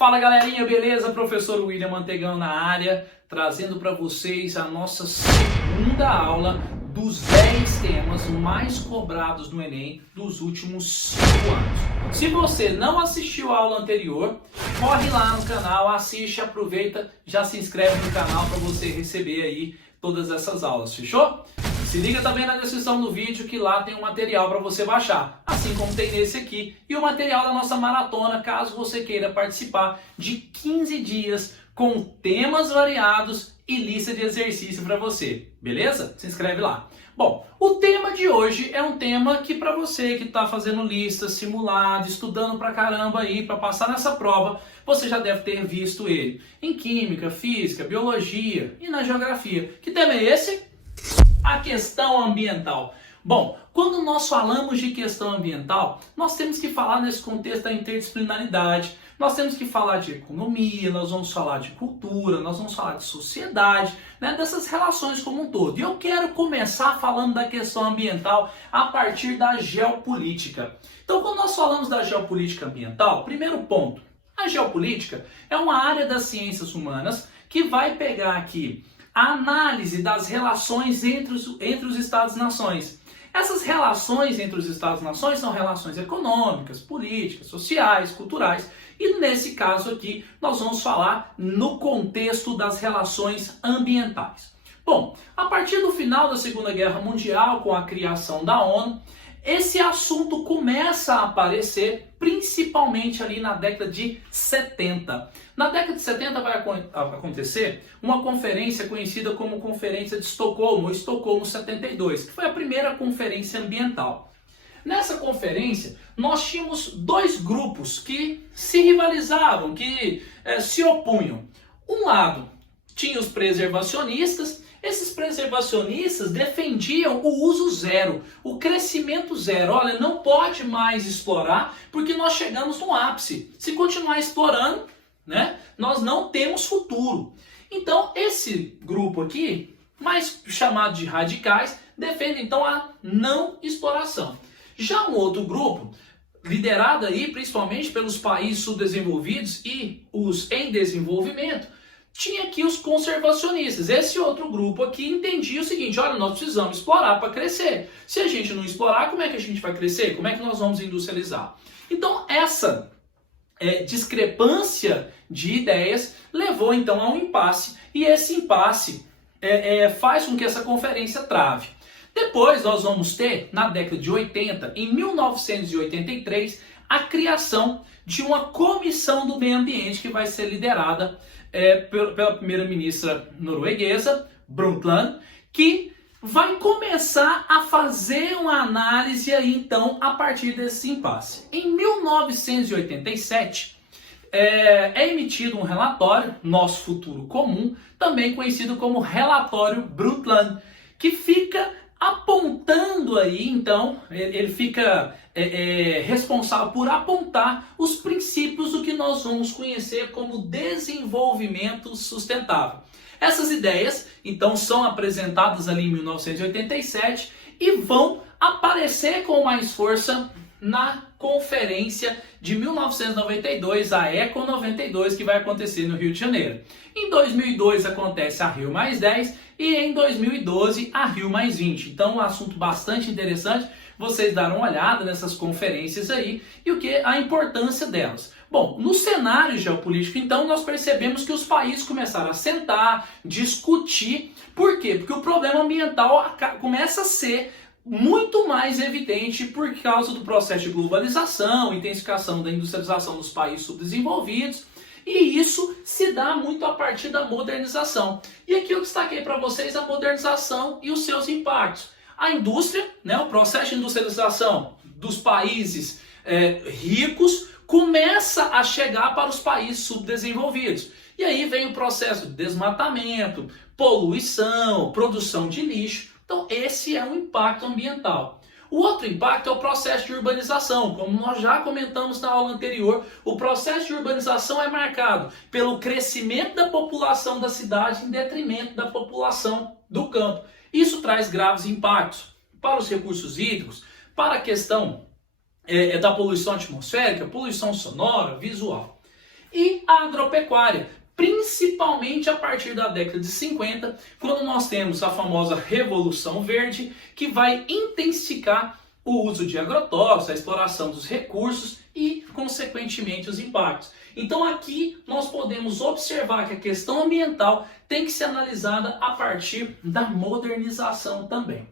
Fala galerinha, beleza? Professor William Mantegão na área, trazendo para vocês a nossa segunda aula dos 10 temas mais cobrados no Enem dos últimos 5 anos. Se você não assistiu a aula anterior, corre lá no canal, assiste, aproveita, já se inscreve no canal para você receber aí todas essas aulas, fechou? Se liga também na descrição do vídeo que lá tem um material para você baixar, assim como tem nesse aqui, e o material da nossa maratona, caso você queira participar de 15 dias com temas variados e lista de exercício para você, beleza? Se inscreve lá. Bom, o tema de hoje é um tema que para você que está fazendo lista, simulado, estudando pra caramba aí para passar nessa prova, você já deve ter visto ele em química, física, biologia e na geografia. Que tema é esse? A questão ambiental. Bom, quando nós falamos de questão ambiental, nós temos que falar nesse contexto da interdisciplinaridade, nós temos que falar de economia, nós vamos falar de cultura, nós vamos falar de sociedade, né, dessas relações como um todo. E eu quero começar falando da questão ambiental a partir da geopolítica. Então, quando nós falamos da geopolítica ambiental, primeiro ponto, a geopolítica é uma área das ciências humanas que vai pegar aqui a análise das relações entre os Estados-nações. Essas relações entre os Estados-nações são relações econômicas, políticas, sociais, culturais. E nesse caso aqui, nós vamos falar no contexto das relações ambientais. Bom, a partir do final da Segunda Guerra Mundial, com a criação da ONU, esse assunto começa a aparecer principalmente ali na década de 70. Na década de 70 vai acontecer uma conferência conhecida como Conferência de Estocolmo, ou Estocolmo 72, que foi a primeira conferência ambiental. Nessa conferência, nós tínhamos dois grupos que se rivalizavam, que se opunham. Um lado tinha os preservacionistas. Esses preservacionistas defendiam o uso zero, o crescimento zero. Olha, não pode mais explorar porque nós chegamos no ápice. Se continuar explorando, né, nós não temos futuro. Então, esse grupo aqui, mais chamado de radicais, defende então a não exploração. Já um outro grupo, liderado aí principalmente pelos países subdesenvolvidos e os em desenvolvimento, tinha aqui os conservacionistas. Esse outro grupo aqui entendia o seguinte: olha, nós precisamos explorar para crescer. Se a gente não explorar, como é que a gente vai crescer? Como é que nós vamos industrializar? Então, essa discrepância de ideias levou então a um impasse, e esse impasse faz com que essa conferência trave. Depois nós vamos ter, na década de 80, em 1983, a criação de uma comissão do meio ambiente que vai ser liderada pela primeira-ministra norueguesa, Brundtland, que vai começar a fazer uma análise aí, então, a partir desse impasse. Em 1987, é emitido um relatório, Nosso Futuro Comum, também conhecido como Relatório Brundtland, que fica apontando aí, então, ele fica responsável por apontar os princípios do que nós vamos conhecer como desenvolvimento sustentável. Essas ideias, então, são apresentadas ali em 1987 e vão aparecer com mais força na conferência de 1992, a ECO 92, que vai acontecer no Rio de Janeiro. Em 2002 acontece a Rio+10 e em 2012 a Rio+20. Então, um assunto bastante interessante, vocês darão uma olhada nessas conferências aí e a importância delas. Bom, no cenário geopolítico, então, nós percebemos que os países começaram a sentar, discutir. Por quê? Porque o problema ambiental começa a ser muito mais evidente por causa do processo de globalização, intensificação da industrialização dos países subdesenvolvidos, e isso se dá muito a partir da modernização. E aqui eu destaquei para vocês a modernização e os seus impactos. A indústria, né, o processo de industrialização dos países ricos começa a chegar para os países subdesenvolvidos. E aí vem o processo de desmatamento, poluição, produção de lixo. Então, esse é um impacto ambiental. O outro impacto é o processo de urbanização. Como nós já comentamos na aula anterior, o processo de urbanização é marcado pelo crescimento da população da cidade em detrimento da população do campo. Isso traz graves impactos para os recursos hídricos, para a questão da poluição atmosférica, poluição sonora, visual. e a agropecuária, principalmente a partir da década de 50, quando nós temos a famosa Revolução Verde, que vai intensificar o uso de agrotóxicos, a exploração dos recursos e, consequentemente, os impactos. Então aqui nós podemos observar que a questão ambiental tem que ser analisada a partir da modernização também.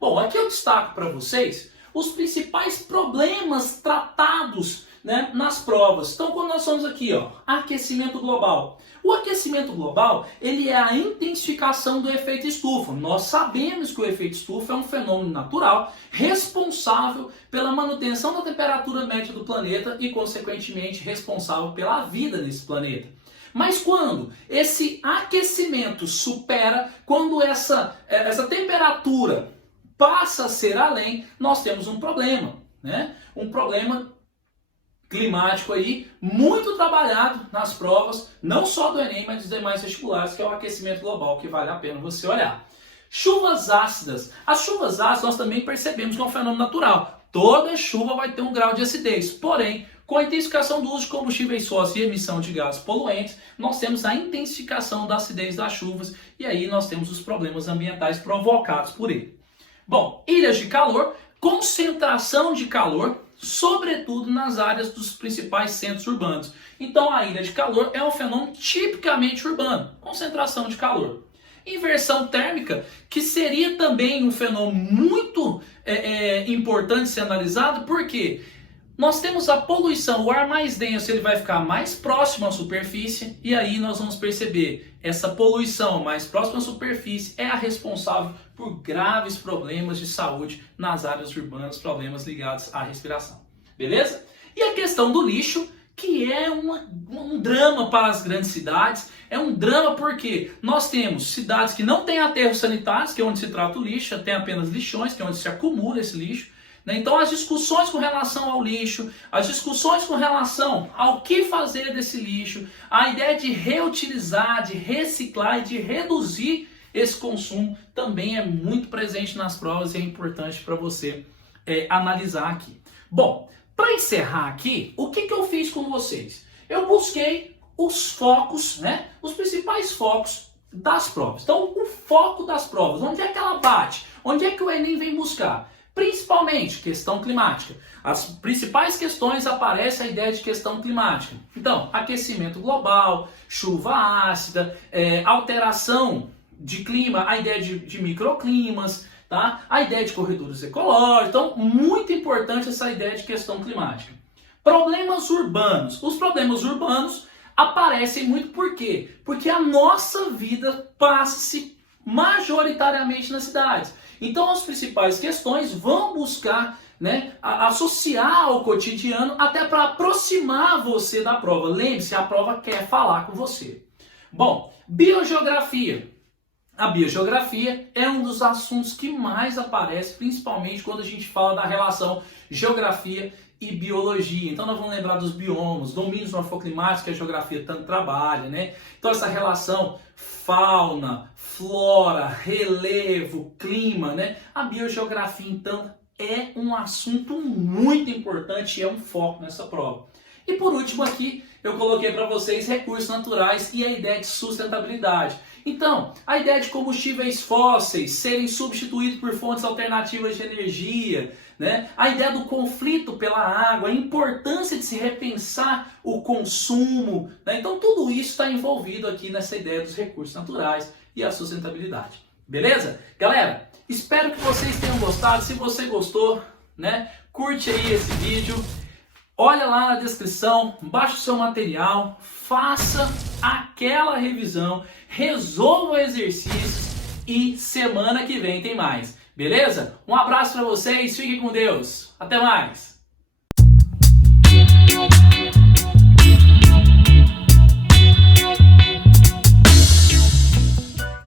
Bom, aqui eu destaco para vocês os principais problemas tratados, né, nas provas. Então, quando nós somos aqui, aquecimento global. O aquecimento global, ele é a intensificação do efeito estufa. Nós sabemos que o efeito estufa é um fenômeno natural responsável pela manutenção da temperatura média do planeta e, consequentemente, responsável pela vida nesse planeta. Mas quando esse aquecimento supera, quando essa temperatura passa a ser além, nós temos um problema, né? Um problema climático aí, muito trabalhado nas provas, não só do Enem, mas dos demais vestibulares, que é o aquecimento global, que vale a pena você olhar. Chuvas ácidas. As chuvas ácidas nós também percebemos que é um fenômeno natural. Toda chuva vai ter um grau de acidez, porém, com a intensificação do uso de combustíveis fósseis e emissão de gases poluentes, nós temos a intensificação da acidez das chuvas e aí nós temos os problemas ambientais provocados por ele. Bom, ilhas de calor, concentração de calor, sobretudo nas áreas dos principais centros urbanos. Então a ilha de calor é um fenômeno tipicamente urbano, concentração de calor. Inversão térmica, que seria também um fenômeno muito importante ser analisado, porque nós temos a poluição, o ar mais denso ele vai ficar mais próximo à superfície, e aí nós vamos perceber essa poluição mais próxima à superfície é a responsável por graves problemas de saúde nas áreas urbanas, problemas ligados à respiração. Beleza? E a questão do lixo, que é um drama para as grandes cidades, é um drama porque nós temos cidades que não têm aterros sanitários, que é onde se trata o lixo, tem apenas lixões, que é onde se acumula esse lixo. Então as discussões com relação ao lixo, as discussões com relação ao que fazer desse lixo, a ideia de reutilizar, de reciclar e de reduzir esse consumo também é muito presente nas provas e é importante para você analisar aqui. Bom, para encerrar aqui, o que eu fiz com vocês? Eu busquei os focos, né, os principais focos das provas. Então o foco das provas, onde é que ela bate? Onde é que o Enem vem buscar? Principalmente questão climática. As principais questões aparecem a ideia de questão climática. Então, aquecimento global, chuva ácida, alteração de clima, a ideia de microclimas, tá? A ideia de corredores ecológicos. Então, muito importante essa ideia de questão climática. Problemas urbanos. Os problemas urbanos aparecem muito por quê? Porque a nossa vida passa-se majoritariamente nas cidades. Então as principais questões vão buscar, né, associar ao cotidiano até para aproximar você da prova. Lembre-se, a prova quer falar com você. Bom, biogeografia. A biogeografia é um dos assuntos que mais aparece, principalmente quando a gente fala da relação geografia e biologia. Então nós vamos lembrar dos biomas, domínios morfoclimáticos que a geografia tanto trabalha, né? Então essa relação fauna, flora, relevo, clima, né? A biogeografia então é um assunto muito importante e é um foco nessa prova. E por último aqui eu coloquei para vocês recursos naturais e a ideia de sustentabilidade. Então, a ideia de combustíveis fósseis serem substituídos por fontes alternativas de energia, né? A ideia do conflito pela água, a importância de se repensar o consumo, né? Então tudo isso está envolvido aqui nessa ideia dos recursos naturais e a sustentabilidade. Beleza? Galera, espero que vocês tenham gostado. Se você gostou, né, curte aí esse vídeo. Olha lá na descrição, baixe o seu material, faça aquela revisão, resolva o exercício e semana que vem tem mais. Beleza? Um abraço para vocês, fiquem com Deus. Até mais!